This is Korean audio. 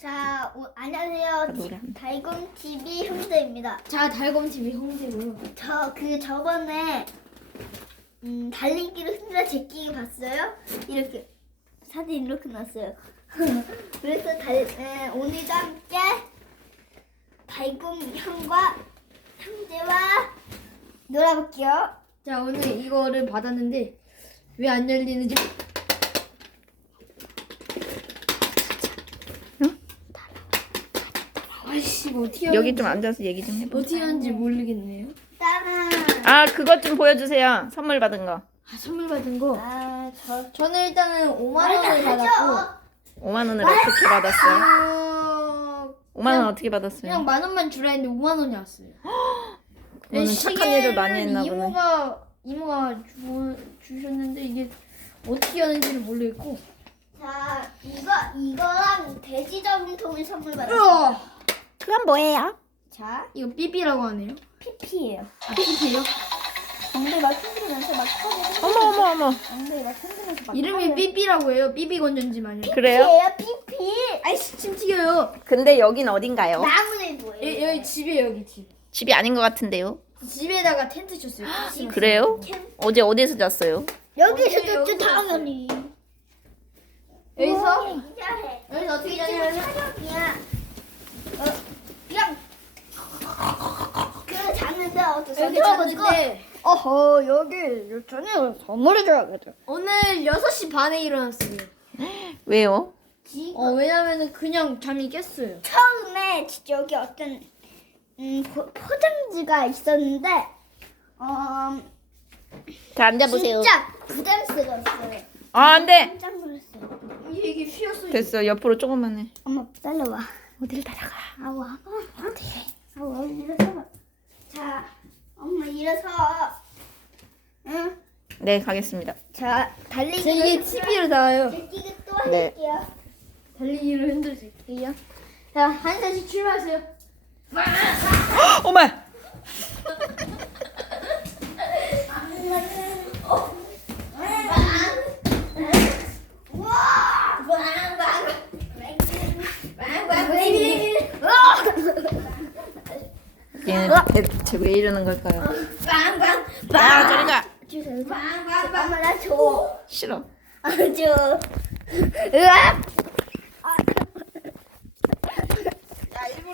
자, 오, 안녕하세요. 달곰 TV 홍대입니다. 자, 달곰 TV 홍대고요. 어, 저그 저번에 달리기로 혼자 제끼 봤어요. 이렇게 사진 이렇게 났어요. 그래서 음, 오늘 함께 달곰 형과 형제와 놀아볼게요. 자, 오늘 이거를 받았는데 왜 안 열리는지 아이씨, 여기 좀 앉아서 얘기 좀 해봐. 어디 앉지 모르겠네요. 아 그것 좀 보여주세요. 선물 받은 거. 아, 선물 받은 거. 아저 저는 일단은 5만 원을 하죠. 받았고. 5만 원을 어떻게 가! 받았어요? 어... 그냥, 5만 원 어떻게 받았어요? 그냥 만 원만 주라 했는데 5만 원이 왔어요. 그 착한 일을 많이 했나 이모가, 보네. 이모가 이모가 주 주셨는데 이게 어떻게 하지를 모르겠고. 자 이거 이거랑 돼지 전통을 선물 받았어 그건 뭐예요? 자, 이거 삐삐라고 하네요. 삐삐예요. 아, 삐요 엉덩이 막 흔들면서 막 어머 어머 어머. 엉덩이 막 흔들면서 막. 이름이 터져. 라고 해요. 삐삐 건전지만 그래요? 삐삐 피피. 아이씨, 침 튀겨요. 근데 여긴 어딘가요? 나무네 뭐예요? 여, 기집이 여기, 여기 집. 집이 아닌 것 같은데요? 집에다가 텐트 쳤어요. 그래요? 캠 어제 어디서 잤어요? 여기서 죠 당연히. 여기서? 여기서 어떻게 잤냐면. 들어어 여기 저녁 선물이 들어가죠 오늘 6시 반에 일어났어요 왜요? 지금. 어 왜냐면은 그냥 잠이 깼어요 처음에 여기 어떤 음, 포, 장지가 있었는데 자 어, 앉아보세요 진짜 부담스러웠어요 아, 안돼 됐어 있어. 옆으로 조금만 해 엄마 빨리 아, 와 어딜 따라가 아와 일어서. 응. 네, 가겠습니다. 자, 달리기. 이게 TV로 한... 나와요. 네. 할게요. 달리기로 흔들 수있요 자, 한 잔씩 출발하세요. 오마 얘는 왜 이러는 걸까요? 어. 빵빵 빵! 저리 가! 주세요 빵나 줘! 오. 싫어 아 줘.